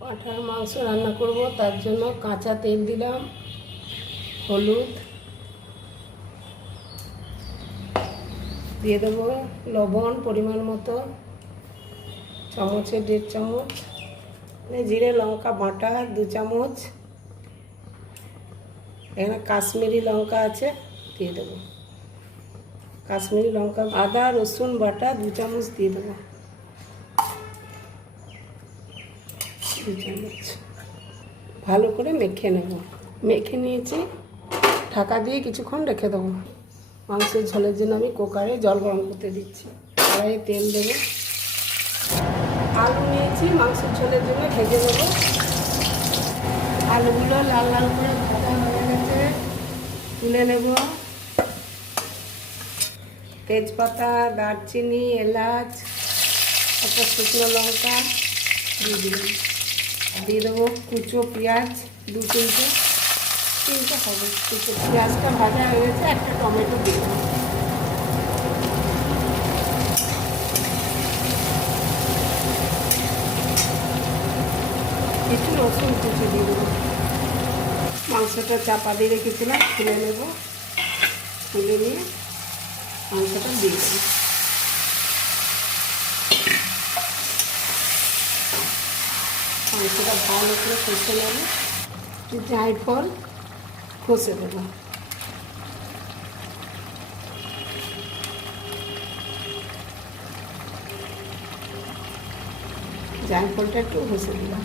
পাঁঠার মাংস রান্না করব, তার জন্য কাঁচা তেল দিলাম, হলুদ দিয়ে দেবো লবণ পরিমাণ মতো চামচে দেড় চামচ জিরে, লঙ্কা, বাটা, দু চামচ, এখানে কাশ্মীরি লঙ্কা আছে, দিয়ে দেবো। কাশ্মীরি লঙ্কা, আদা, রসুন, বাটা দু চামচ দিয়ে দেবো। ভালো করে মেখে নেব। মেখে নিয়েছি, ঢাকা দিয়ে কিছুক্ষণ রেখে দেবো। মাংসের ঝোলের জন্য আমি কুকারে জল গরম করতে দিচ্ছি। কড়াইয়ে তেল দেবো। আলু নিয়েছি, মাংসের ঝোলের জন্য ভেজে দেবো আলুগুলো লাল লাল করে ভাজা হয়ে গেছে। তুলে নেব। তেজপাতা, দারচিনি, এলাচ একটা শুকনো লঙ্কা দিয়ে দিলাম। দিয়ে দেবো কুচো পেঁয়াজ, দু তিনটে। তিনটে হবে, কুচো পেঁয়াজটা ভাজা হয়ে গেছে, একটা টমেটো দিয়ে দেবো। কিছু রসুন কুচি দিয়ে দেবো। মাংসটা চাপা দিয়ে রেখেছিলাম, খুলে নেব। খুলে নিয়ে মাংসটা দিয়ে দেবো। মাংসটা ভালো করে কষে নেব। একটু জায়ফল কষে দেবো। জায়ফলটা একটু ঘষে দিলাম।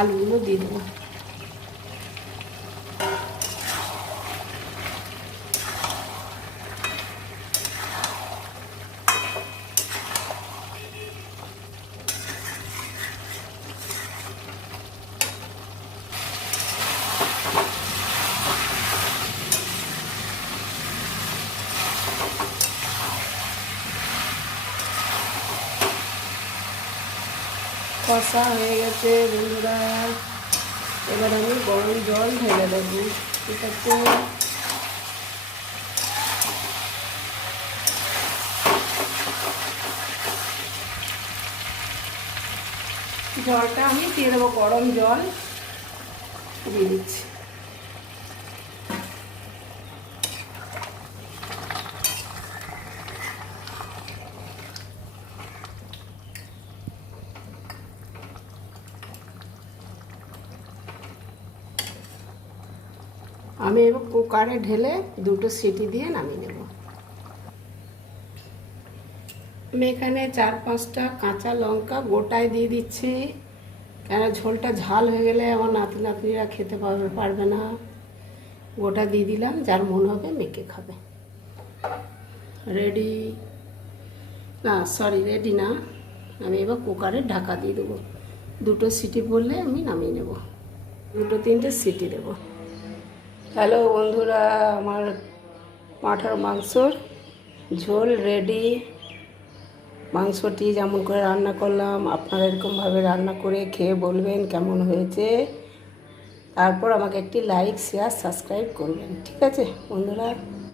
আলুগুলো দিয়ে দেবো। কষা হয়ে গেছে, বন্ধুরা। এবার আমি গরম জল ঢেলে দেবো। ঠিক আছে? জলটা আমি দিয়ে দেবো, গরম জল। দিয়ে দিচ্ছি। আমি এবার কুকারে ঢেলে দুটো সিটি দিয়ে নামিয়ে নেব। আমি এখানে চার পাঁচটা কাঁচা লঙ্কা গোটায় দিয়ে দিচ্ছি। কেন ঝোলটা ঝাল হয়ে গেলে আমার নাতি নাতনিরা খেতে পারবে পারবে না। গোটা দিয়ে দিলাম, যার মন হবে মেখে খাবে। রেডি? না সরি রেডি না। আমি এবার কুকারে ঢাকা দিয়ে দেবো। দুটো সিটি পড়লে আমি নামিয়ে নেব। দুটো তিনটে সিটি দেবো। হ্যালো বন্ধুরা, আমার মাঠার মাংসর ঝোল রেডি মাংসটি যেমন করে রান্না করলাম, আপনারা এরকমভাবে রান্না করে খেয়ে বলবেন কেমন হয়েছে। তারপর আমাকে একটি লাইক শেয়ার সাবস্ক্রাইব করবেন, ঠিক আছে বন্ধুরা?